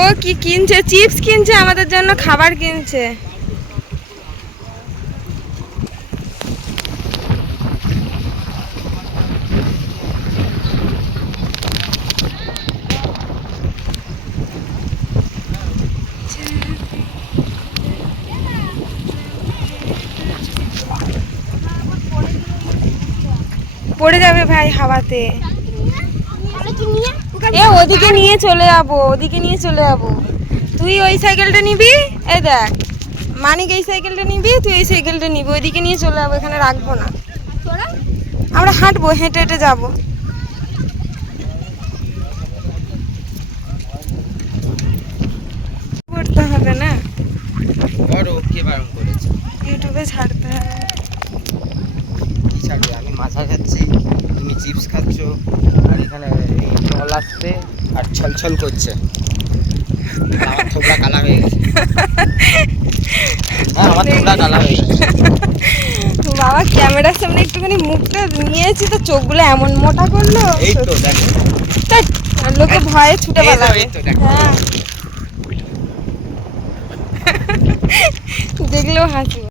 ও কি কিনছে? চিপস কিনছে, আমাদের জন্য খাবার কিনছে। পড়ে যাবে ভাই হাওয়াতে। এ ওদিকে নিয়ে চলে যাবো, ওদিকে নিয়ে চলে যাবো। তুই ওই সাইকেলটা নিবি, এই দেখ মানিক এই সাইকেলটা নিবি, তুই এই সাইকেলটা নিবি, ওইদিকে নিয়ে চলে যাবো, এখানে রাখবো না। আমরা হাঁটবো, হেঁটে হেঁটে যাবো। করতে হবে না, ইউটিউবে ছাড়তে হবে। কি ছাড়বে? আমি মাথা খাচ্ছি, তুমি চিপস খাচ্ছ, আর এখানে জল আসছে আর ছলছল করছে। আমার থোবড়া কালা হয়ে গেছে। হ্যাঁ, আমার থোবড়া কালা হয়ে গেছে। বাবা ক্যামেরার সামনে একটুখানি মুখটা নিয়েছি তো চোখগুলো এমন মোটা করলো। এই তো দেখো, লোকে ভয়ে ছুটে পালাবে। হ্যাঁ দেখলেও হাসি।